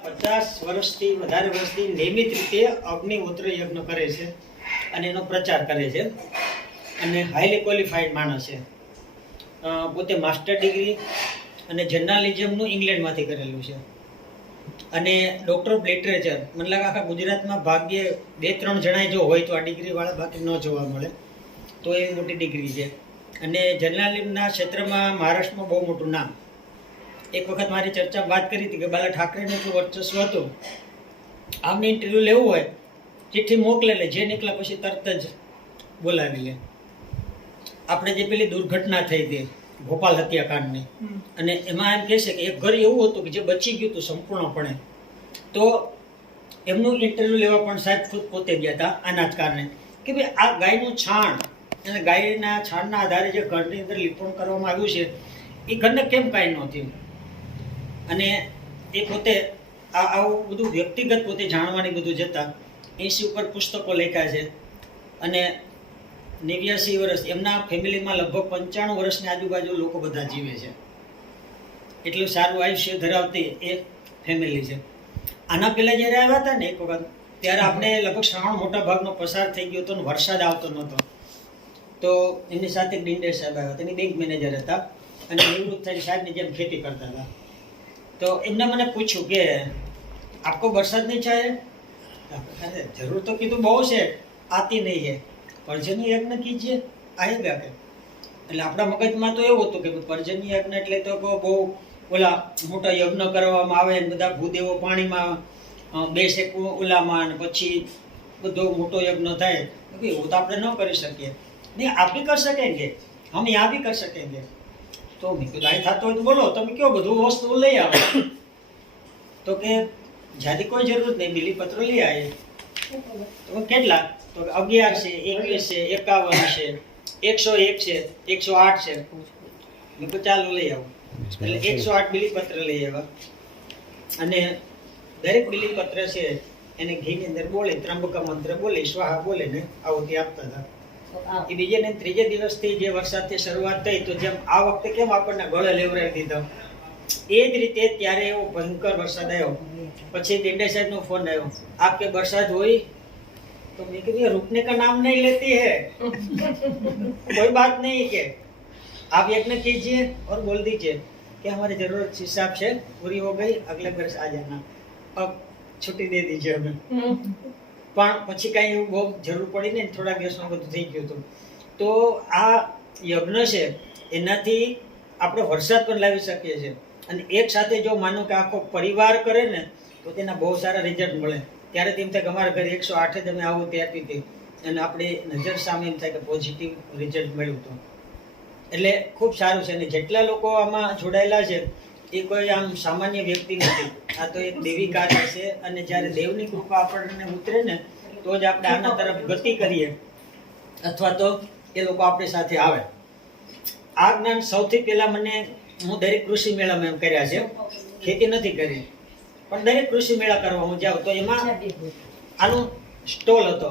50 વર્ષથી વધારે વર્ષથી નિયમિત રીતે અગ્નિહોત્ર યજ્ઞ કરે છે અને એનો પ્રચાર કરે છે અને હાઈલી ક્વોલિફાઈડ માણસ છે. પોતે માસ્ટર ડિગ્રી અને જર્નાલિઝમનું ઇંગ્લેન્ડમાંથી કરેલું છે અને ડૉક્ટર ઓફ લિટરેચર. મને લાગે આખા ગુજરાતમાં ભાગ્યે 2-3 જણાય જો હોય તો આ ડિગ્રીવાળા, બાકી ન જોવા મળે. તો એવી મોટી ડિગ્રી છે અને જર્નાલિઝમના ક્ષેત્રમાં મહારાષ્ટ્રમાં બહુ મોટું નામ. એક વખત મારી ચર્ચામાં વાત કરી હતી કે બાલા ઠાકરેનું એટલું વર્ચસ્વ હતું, આમને ઇન્ટરવ્યૂ લેવું હોય ચિઠ્ઠી મોકલે લે, જે નીકળ્યા પછી તરત જ બોલાવી લે. આપણે જે પેલી દુર્ઘટના થઈ હતી ભોપાલ હત્યાકાંડની, અને એમાં એમ કહે છે કે એક ઘર એવું હતું કે જે બચી ગયું હતું સંપૂર્ણપણે, તો એમનું ઇન્ટરવ્યૂ લેવા પણ સાહેબ ખુદ પોતે ગયા હતા આના જ કારણે કે ભાઈ આ ગાયનું છાણ અને ગાયના છાણના આધારે જે ઘરની અંદર લીપણ કરવામાં આવ્યું છે એ ઘરને કેમ કાંઈ ન થયું. અને એ પોતે આવું બધું વ્યક્તિગત પોતે જાણવાની બધું જતા 80 ઉપર પુસ્તકો લખ્યા છે અને 89 વર્ષ એમના ફેમિલીમાં લગભગ 95 વર્ષની આજુબાજુ લોકો બધા જીવે છે. એટલું સારું આયુષ્ય ધરાવતી એ ફેમિલી છે. આના પહેલાં જ્યારે આવ્યા હતા ને એક વખત, ત્યારે આપણે લગભગ શ્રાવણ મોટા ભાગનો પસાર થઈ ગયો હતો અને વરસાદ આવતો નહોતો. તો એમની સાથે ડિંડે સાહેબ આવ્યા હતા, એની બેંક મેનેજર હતા અને નિવૃત્ત થઈને સાહેબની જેમ ખેતી કરતા હતા. તો એમને મને પૂછ્યું કે આપકો બરસાત નહીં ચાહે? જરૂર તો કીધું બહુ છે, આતી નહીં है, पर्जन्य यज्ञ कीजिए आएगा કે. એટલે આપણા મગજમાં તો એવું હતું કે પર્જન્ય યજ્ઞ એટલે તો બહુ ઓલા મોટા યજ્ઞ કરવામાં આવે ને બધા ભૂદેવો પાણીમાં બેસે ઓલામાં અને પછી બધો મોટો યજ્ઞ થાય. એવું તો આપણે ન કરી શકીએ. નહીં, આપ ભી કર સકેંગે, હમ યહાં ભી કર સકેંગે. તો મેં કીધું અહીં થતો હોય તો બોલો, તમે કયો બધું વસ્તુ લઈ આવો. તો કે જ્યાંથી કોઈ જરૂર નહીં, બીલીપત્ર લઈ આવે. તો કેટલા? તો 11 છે, 21 છે, 51 છે, 101 છે, 108 છે. મેં કહ્યું ચાલો લઈ આવો. એટલે 108 બીલીપત્ર લઈ આવ્યા અને દરેક બીલીપત્ર છે એને ઘીની અંદર બોલે, ત્રંબક મંત્ર બોલે, સ્વાહા બોલે ને આવું આપતા હતા. એ બીજે ને ત્રીજે દિવસથી જે વરસાદથી શરૂઆત થઈ, તો જેમ આ વખતે કેમ આપણને ગળે લેવરાવી દીધો, એ જ રીતે ત્યારે એવો ભયંકર વરસાદ આવ્યો. પછી ડિંડે સાહેબનો ફોન આવ્યો, આપ કે વરસાદ હોય? तो मैं कहती रुकने का नाम नहीं लेती है कोई बात नहीं કે आप यज्ञ कीजिए और बोल दीजिए कि हमारी जरूरत हिसाब से पूरी हो गई, अगले वर्ष आ जाना, अब छुट्टी दे दीजिए हमें. પણ પછી કાંઈ એવું બહુ જરૂર પડી ને, થોડા દિવસમાં બધું થઈ ગયું હતું. તો આ યજ્ઞ છે એનાથી આપણે વરસાદ પણ લાવી શકીએ છીએ. અને એક સાથે જો માનો કે આખો પરિવાર કરે ને તો તેના બહુ સારા રિઝલ્ટ મળે. ત્યારે તેમ થાય કે અમારા ઘરે 108 જ અમે આવું તે આપી હતી અને આપણે નજર સામે એમ થાય કે પોઝિટિવ રિઝલ્ટ મળ્યું હતું. એટલે ખૂબ સારું છે. અને જેટલા લોકો આમાં જોડાયેલા છે એ કોઈ આમ સામાન્ય વ્યક્તિ નથી, આ તો એક દેવી કાર્ય છે. અને જ્યારે દેવની કૃપા આપણને ઉતરે ને તો જ આપણે આના તરફ ગતિ કરીએ અથવા તો એ લોકો આપણી સાથે આવે. આ જ્ઞાન સૌથી પહેલાં હું દરેક કૃષિ મેળામાં એમ કર્યા છે, ખેતી નથી કરી, પણ દરેક કૃષિ મેળા કરવા હું જાઉં તો એમાં આનો સ્ટોલ હતો.